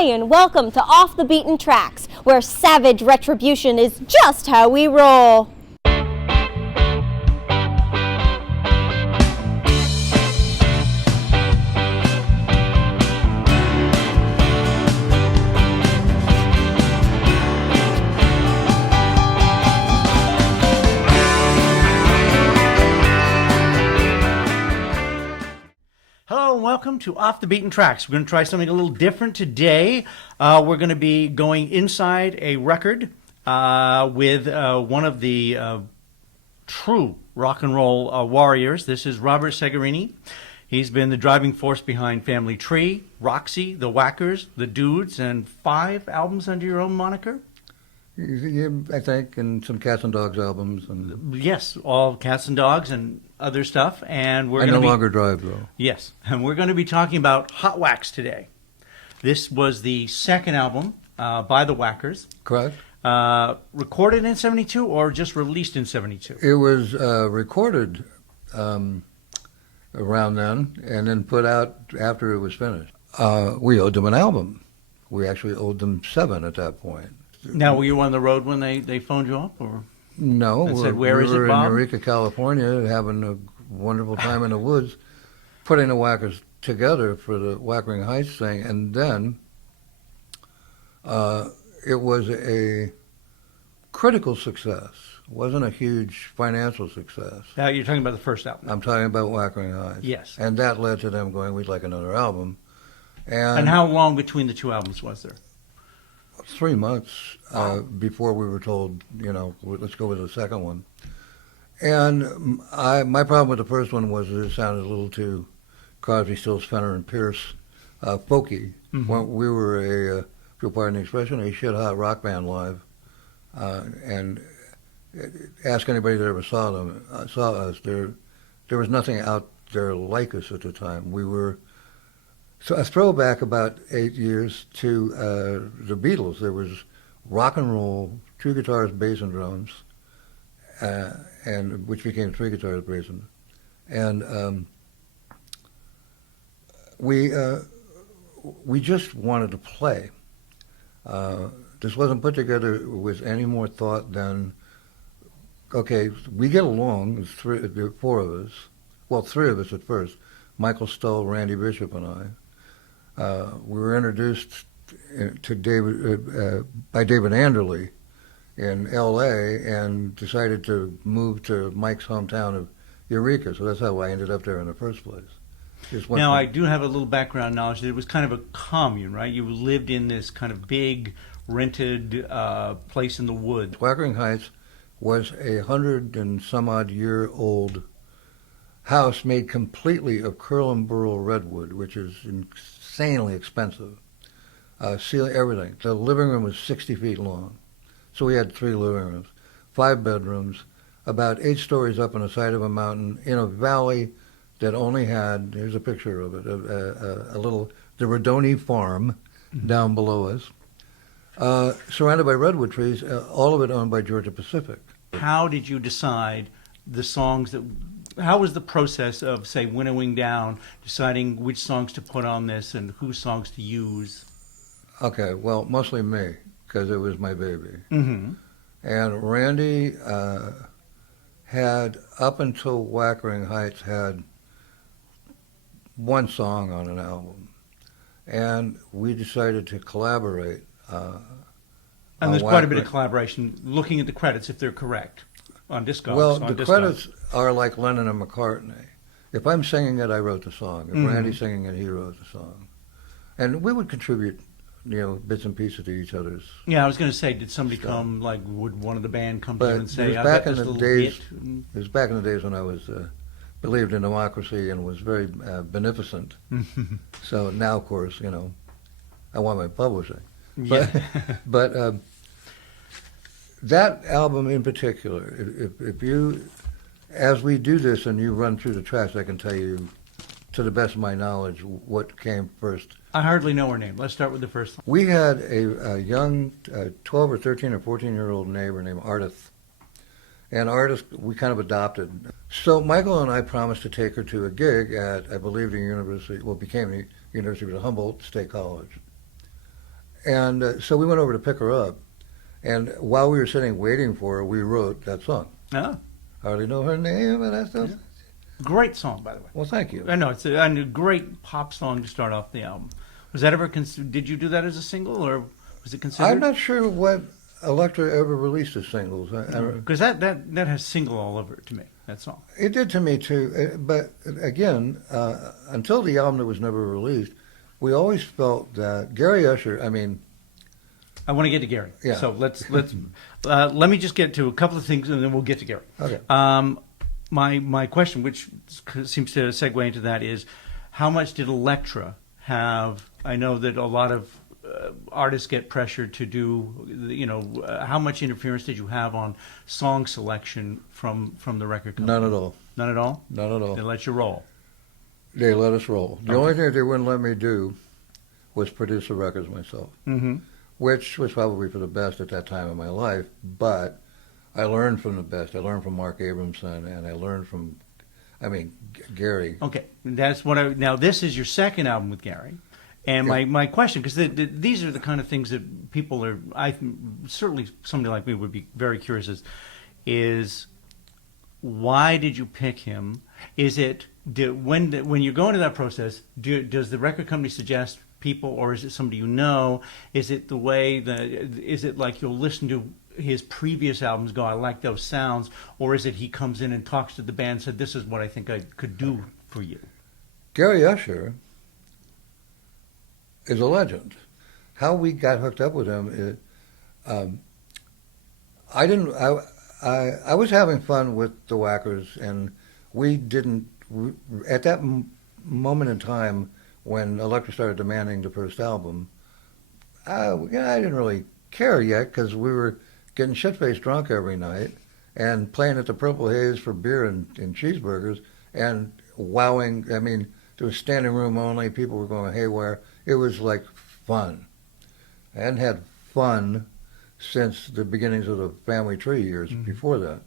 Hi, and welcome to Off the Beaten Tracks, where savage retribution is just how we roll. Hello and welcome to Off the Beaten Tracks. We're going to try something a little different today. We're going to be going inside a record with one of the true rock and roll warriors. This is Robert Segarini. He's been the driving force behind Family Tree, Roxy, the Wackers, the Dudes, and 5 albums under your own moniker. Yeah, I think, and some Cats and Dogs albums. And Yes, all Cats and Dogs and other stuff. And we're I going to no longer drive, though. Yes, and we're going to be talking about Hot Wacks today. This was the second album by the Wackers. Correct. Recorded in 72 or just released in 72? It was recorded around then and then put out after it was finished. We owed them an album. We actually owed them 7 at that point. Now, were you on the road when they phoned you up? Or? No, And said, "Where we is it, were Bob?" in Eureka, California, having a wonderful time in the woods, putting the Wackers together for the Wackering Heights thing, and then it was a critical success. It wasn't a huge financial success. Now, you're talking about the first album. I'm talking about Wackering Heights. Yes. And that led to them going, we'd like another album. And how long between the 2 albums was there? 3 months before we were told, let's go with the second one. And my problem with the first one was that it sounded a little too Crosby, Stills, Fenner, and Pierce folky. Mm-hmm. We were if you'll pardon the expression, a shit-hot rock band live. And ask anybody that ever saw us, there was nothing out there like us at the time. We were... So a throwback about 8 years to the Beatles. There was rock and roll, 2 guitars, bass, and drums, and which became 3 guitars, bass, and we just wanted to play. This wasn't put together with any more thought than, okay, we get along. There were 4 of us. Well, 3 of us at first. Michael Stoll, Randy Bishop, and I. We were introduced to by David Anderley in L.A. and decided to move to Mike's hometown of Eureka. So that's how I ended up there in the first place. Now, I do have a little background knowledge that it was kind of a commune, right? You lived in this kind of big, rented place in the woods. Wackering Heights was 100-and-some-odd-year-old house made completely of curl and burl redwood, which is insanely expensive. Ceiling, everything. The living room was 60 feet long. So we had 3 living rooms, 5 bedrooms, about 8 stories up on the side of a mountain in a valley that only had, here's a picture of it, a little, the Rodoni Farm down below us, surrounded by redwood trees, all of it owned by Georgia Pacific. How did you decide the songs that... How was the process of, say, winnowing down, deciding which songs to put on this and whose songs to use? Okay, well, mostly me, because it was my baby. Mm-hmm. And Randy had, up until Wackering Heights, had 1 song on an album. And we decided to collaborate. And there's quite a bit of collaboration, looking at the credits, if they're correct. On Discogs. Well, the credits are like Lennon and McCartney. If I'm singing it, I wrote the song. If Randy's singing it, he wrote the song. And we would contribute, bits and pieces to each other's. Yeah, I was going to say, did somebody come, like, would one of the band come to you and say, it was back in the days. It was back in the days when I was believed in democracy and was very beneficent. So now, of course, I want my publishing. Yeah. But that album in particular, if you, as we do this and you run through the tracks, I can tell you, to the best of my knowledge, what came first. I hardly know her name. Let's start with the first one. We had a young 12 or 13 or 14-year-old neighbor named Ardith. And Ardith, we kind of adopted. So Michael and I promised to take her to a gig at, I believe, the University, became the University of Humboldt State College. And so we went over to pick her up. And while we were sitting waiting for her, we wrote that song. Oh, Hardly know her name, but that's still. yeah. Great song, by the way. Well, thank you. I know it's a great pop song to start off the album. Was that ever? Did you do that as a single, or was it considered? I'm not sure what Elektra ever released as singles. Because that has single all over it to me. That song. It did to me too. But again, until the album that was never released, we always felt that Gary Usher. I mean, I want to get to Gary. Yeah. So let's let me just get to a couple of things, and then we'll get to Gary. Okay. My question, which seems to segue into that, is how much did Elektra have? I know that a lot of artists get pressured to do, how much interference did you have on song selection from the record company? None at all. None at all? None at all. They let you roll. They let us roll. The Okay. only thing they wouldn't let me do was produce the records myself, Mm-hmm. which was probably for the best at that time in my life. But I learned from the best. I learned from Mark Abramson, and I learned from, Gary. Okay, that's what now this is your second album with Gary. And Yeah. my question, because these are the kind of things that people are, certainly somebody like me would be very curious, is why did you pick him? Is it, when you go into that process, does the record company suggest people, or is it somebody you know? Is it the way is it like you'll listen to his previous albums, go, I like those sounds, or is it he comes in and talks to the band and said, this is what I think I could do for you? Gary Usher is a legend. How we got hooked up with him is, I was having fun with the Wackers, and we didn't, at that moment in time when Elektra started demanding the first album, I didn't really care yet, because we were getting shit-faced drunk every night and playing at the Purple Haze for beer and cheeseburgers and wowing. I mean, there was standing room only. People were going haywire. It was like fun. I hadn't had fun since the beginnings of the Family Tree years before that.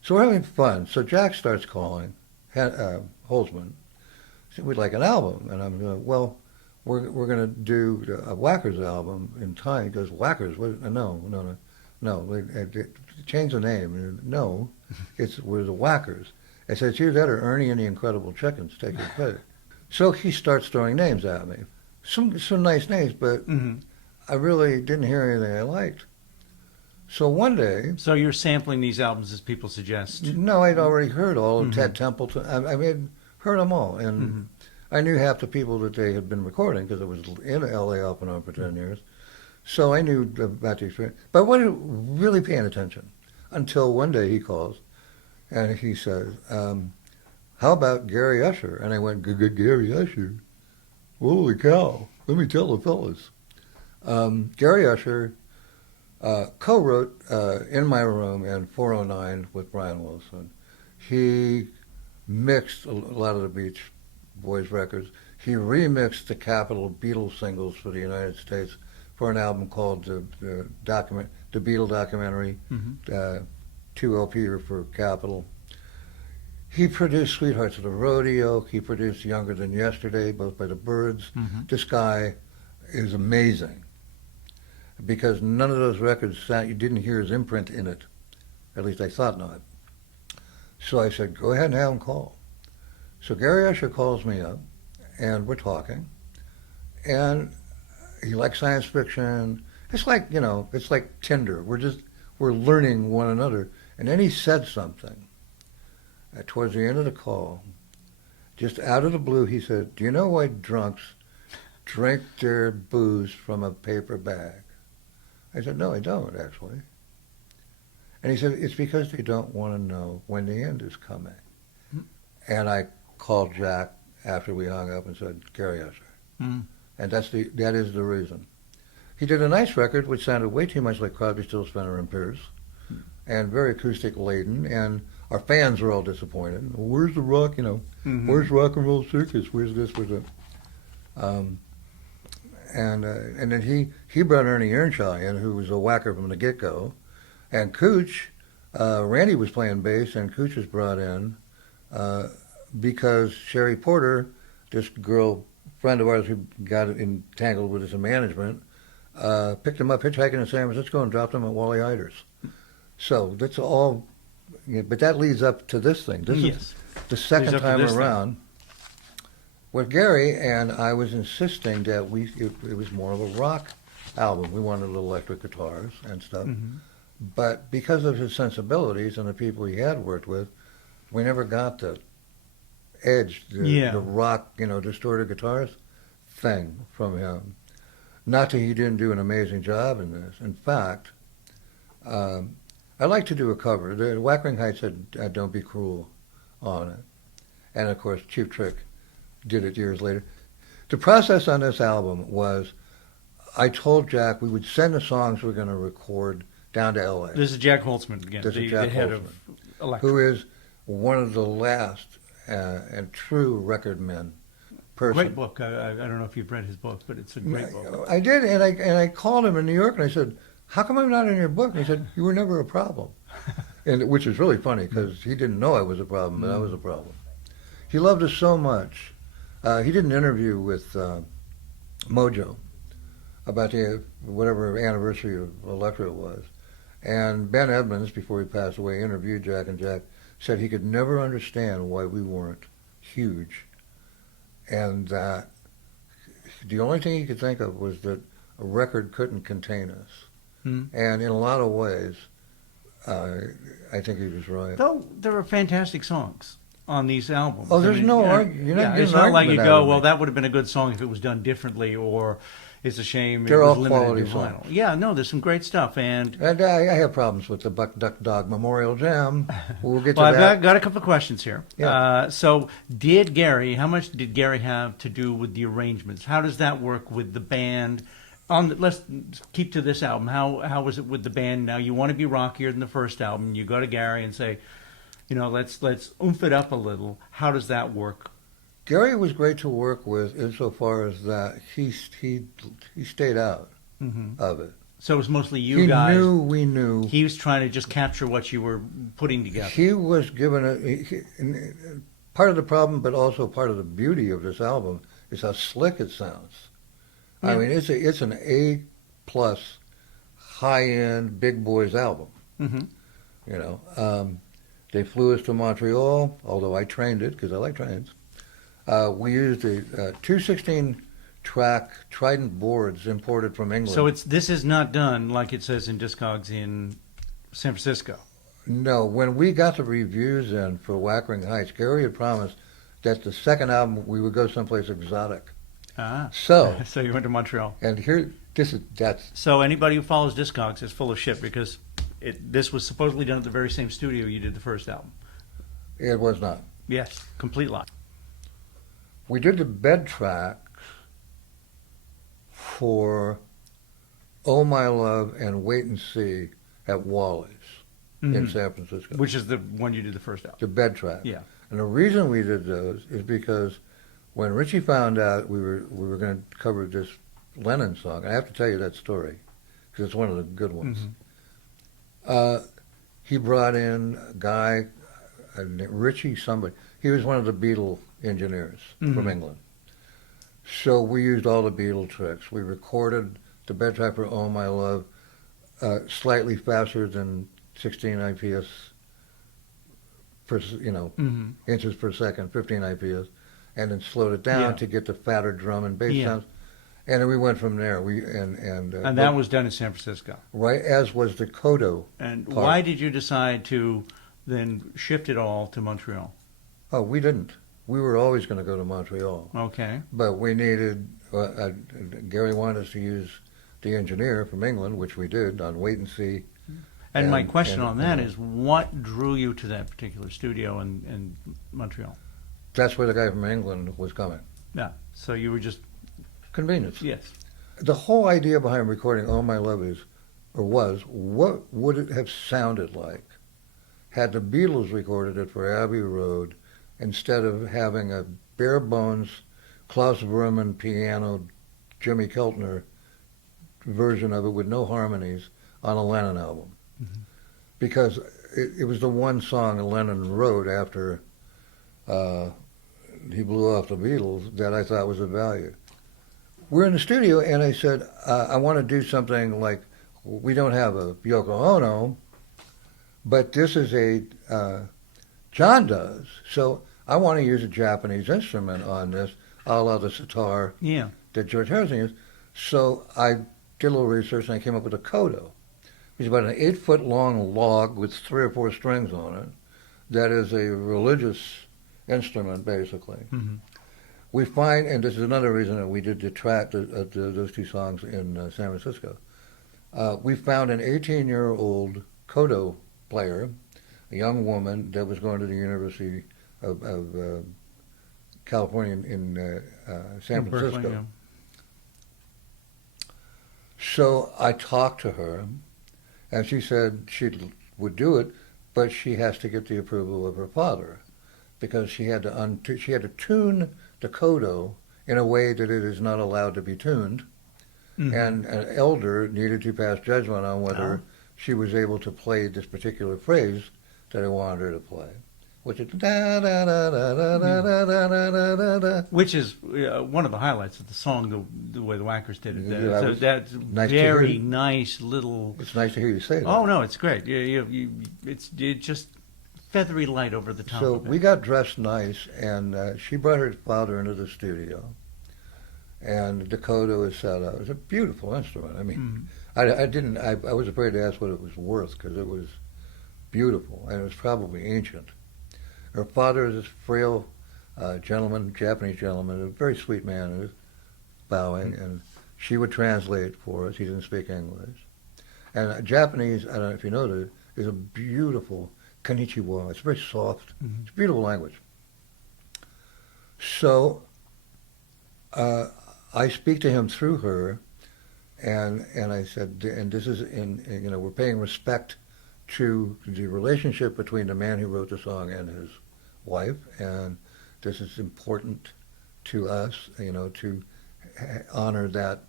So we're having fun. So Jack starts calling, Holzman. Said, we'd like an album. And I'm going, well, we're going to do a Wackers album in time. He goes, Wackers? What? No. Change the name. No, we're the Wackers. I said, it's either that or Ernie and the Incredible Chickens. Take your pick. So he starts throwing names at me. Some nice names, but I really didn't hear anything I liked. So one day... So you're sampling these albums as people suggest? No, I'd already heard all of Ted Templeton. I mean, heard them all. And I knew half the people that they had been recording, because I was in L.A. off and on for 10 years. So I knew about the experience. But I wasn't really paying attention until one day he calls, and he says, how about Gary Usher? And I went, Gary Usher? Holy cow. Let me tell the fellas. Gary Usher co-wrote In My Room and 409 with Brian Wilson. He mixed a lot of the Beach Boys records. He remixed the Capitol Beatles singles for the United States for an album called the Beatle Documentary, 2LP for Capitol. He produced Sweethearts of the Rodeo. He produced Younger Than Yesterday, both by the Byrds. This guy is amazing, because none of those records you didn't hear his imprint in it. At least I thought not. So I said, go ahead and have him call. So Gary Usher calls me up, and we're talking, and he likes science fiction. It's like, it's like Tinder. We're learning one another. And then he said something. Towards the end of the call, just out of the blue, he said, do you know why drunks drink their booze from a paper bag? I said, no, I don't, actually. And he said, it's because they don't want to know when the end is coming. And I called Jack after we hung up and said, Gary Usher. And that is the reason. He did a nice record, which sounded way too much like Crosby, Stills, Fender, and Pierce, and very acoustic laden, and our fans were all disappointed. Where's the rock, where's Rock and Roll Circus? Where's this, where's that? And then he brought Ernie Earnshaw in, who was a whacker from the get-go, and Cooch, Randy was playing bass, and Cooch was brought in because Sherry Porter, this girl friend of ours who got entangled with us in management, picked him up hitchhiking in San Francisco and dropped him at Wally Heider's. So that's all, but that leads up to this thing. This is the second time around. With Gary and I was insisting that it was more of a rock album. We wanted electric guitars and stuff. But because of his sensibilities and the people he had worked with, we never got the edge, the rock, distorted guitars thing from him. Not that he didn't do an amazing job in this. In fact, I like to do a cover. The Wackering Heights had Don't Be Cruel on it. And of course, Cheap Trick did it years later. The process on this album was, I told Jack we would send the songs we're going to record down to L.A. This is Jack Holtzman again, the head of Electric. Who is one of the last and true record men person. Great book. I don't know if you've read his book, but it's a great book. I did, and I called him in New York, and I said, how come I'm not in your book? And he said, you were never a problem. Which is really funny, because he didn't know I was a problem, but I was a problem. He loved us so much. He did an interview with Mojo about whatever anniversary of Electra it was. And Ben Edmonds, before he passed away, interviewed Jack, and Jack said he could never understand why we weren't huge. And that the only thing he could think of was that a record couldn't contain us. And in a lot of ways, I think he was right. Though there are fantastic songs on these albums. Oh, there's no argument. It's not like you go, well, that would have been a good song if it was done differently, or it's a shame They're it was all limited quality to songs. vinyl. Yeah, no, there's some great stuff. And I have problems with the Buck Duck Dog Memorial Jam. We'll get to well, that. I've got a couple of questions here. Yeah. So how much did Gary have to do with the arrangements? How does that work with the band? Let's keep to this album. How was it with the band? Now, you want to be rockier than the first album. You go to Gary and say, let's oomph it up a little. How does that work? Gary was great to work with insofar as that he stayed out of it. So it was mostly you guys. He knew we knew. He was trying to just capture what you were putting together. He was given part of the problem, but also part of the beauty of this album is how slick it sounds. Yeah. I mean, it's an A+ high-end big boys album. They flew us to Montreal, although I trained it because I like trains. We used a 216-track Trident boards imported from England. So this is not done like it says in Discogs in San Francisco. No, when we got the reviews in for Wackering Heights, Gary had promised that the second album we would go someplace exotic. So you went to Montreal. And that's. So anybody who follows Discogs is full of shit, because this was supposedly done at the very same studio you did the first album. It was not. Yes, complete lie. We did the bed tracks for Oh My Love and Wait and See at Wally's in San Francisco. Which is the one you did the first album. The bed track. Yeah. And the reason we did those is because when Richie found out we were going to cover this Lennon song, I have to tell you that story because it's one of the good ones. He brought in a guy, Richie somebody. He was one of the Beatle engineers from England. So we used all the Beatle tricks. We recorded the bed track for Oh My Love slightly faster than 16 IPS per, inches per second, 15 IPS, and then slowed it down to get the fatter drum and bass sounds. And then we went from there. And that was done in San Francisco. Right, as was the Kodo. And part. Why did you decide to then shift it all to Montreal? Oh, we didn't. We were always going to go to Montreal. Okay. But we needed, Gary wanted us to use the engineer from England, which we did on Wait and See. And my question on that is, what drew you to that particular studio in Montreal? That's where the guy from England was coming. Yeah. So you were just... Convenience. Yes. The whole idea behind recording Oh My Love was, what would it have sounded like had the Beatles recorded it for Abbey Road instead of having a bare bones Klaus Verman piano, Jimmy Keltner version of it with no harmonies on a Lennon album. Because it was the one song Lennon wrote after he blew off the Beatles that I thought was of value. we're in the studio, and I said, I want to do something like, we don't have a Yoko Ono, but this is John does. So I want to use a Japanese instrument on this, a la the sitar Yeah. that George Harrison used. So I did a little research, and I came up with a kodo. It's about an 8-foot-long log with 3 or 4 strings on it. That is a religious instrument, basically. Mm-hmm. We find, and this is another reason that we did the track, those 2 songs in San Francisco. We found an 18-year-old kodo player, a young woman that was going to the University of California in San Francisco. Berkeley, yeah. So I talked to her, and she said she would do it, but she has to get the approval of her father, because she had to tune the kodo in a way that it is not allowed to be tuned, and an elder needed to pass judgment on whether she was able to play this particular phrase that I wanted her to play, which is da da da da da da da da da da da. Which is one of the highlights of the song, the way the Wackers did it. Yeah, So that's nice to hear very you. nice little. It's nice to hear you say that. Oh no, it's great. It's just feathery light over the top. So of it. we got dressed nice, and she brought her father into the studio, and the kodo is set up. It's a beautiful instrument. I mean, I was afraid to ask what it was worth, because it was beautiful, and it was probably ancient. Her father is this frail gentleman, Japanese gentleman, a very sweet man, who was bowing, and she would translate for us. He didn't speak English. And Japanese, I don't know if you know this, is a beautiful konnichiwa. It's very soft. It's a beautiful language. So I speak to him through her, and I said, and this is we're paying respect to the relationship between the man who wrote the song and his wife, and this is important to us, to honor that,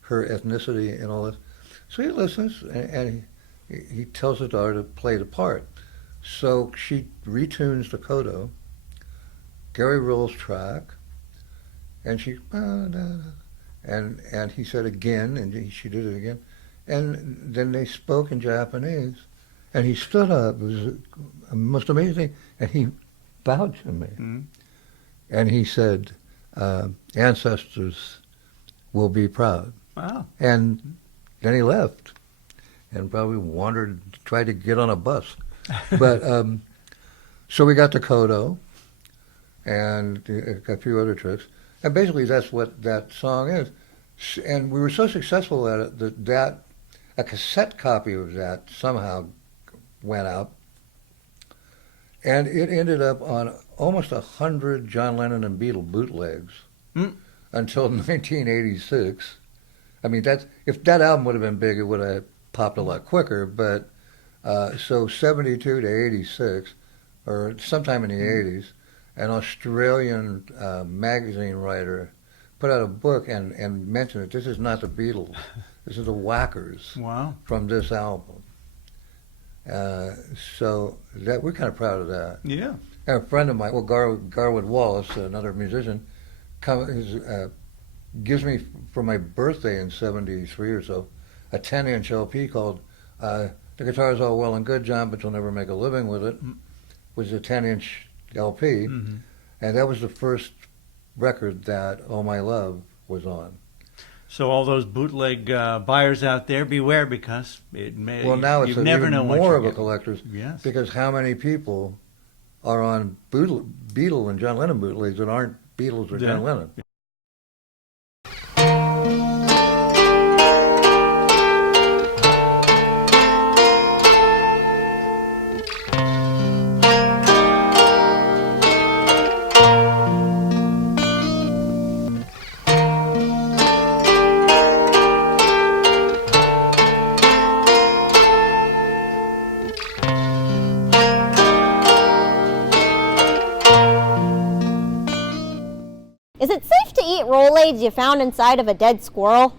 her ethnicity and all this. So he listens, and he tells his daughter to play the part. So she retunes the kodo, Gary Roll's track, and she, and he said again, and she did it again, and then they spoke in Japanese, and he stood up. It was a most amazing thing, and he bowed to me, and he said, "Ancestors will be proud." Wow. And then he left, and probably wandered, tried to get on a bus, but so we got the kodo, and a few other tricks. And basically, that's what that song is. And we were so successful at it that a cassette copy of that somehow went out. And it ended up on almost 100 John Lennon and Beatle bootlegs until 1986. I mean, if that album would have been big, it would have popped a lot quicker. But so 72 to 86, or sometime in the 80s, an Australian magazine writer put out a book and mentioned that this is not the Beatles, this is the Wackers. Wow. From From this album. So that we're kind of proud of that. Yeah. And a friend of mine, well, Garwood Wallace, another musician, gives me for my birthday in '73 or so a 10-inch LP called "The Guitar's All Well and Good, John, but You'll Never Make a Living with It," was a 10-inch LP, and that was the first record that All My Love was on. So all those bootleg buyers out there, beware, because it may. Well, now it's you never even know what more you're of a getting. collector's, Yes. because how many people are on Beatle and John Lennon bootlegs that aren't Beatles or Yeah. John Lennon? Is it safe to eat Rolaids you found inside of a dead squirrel?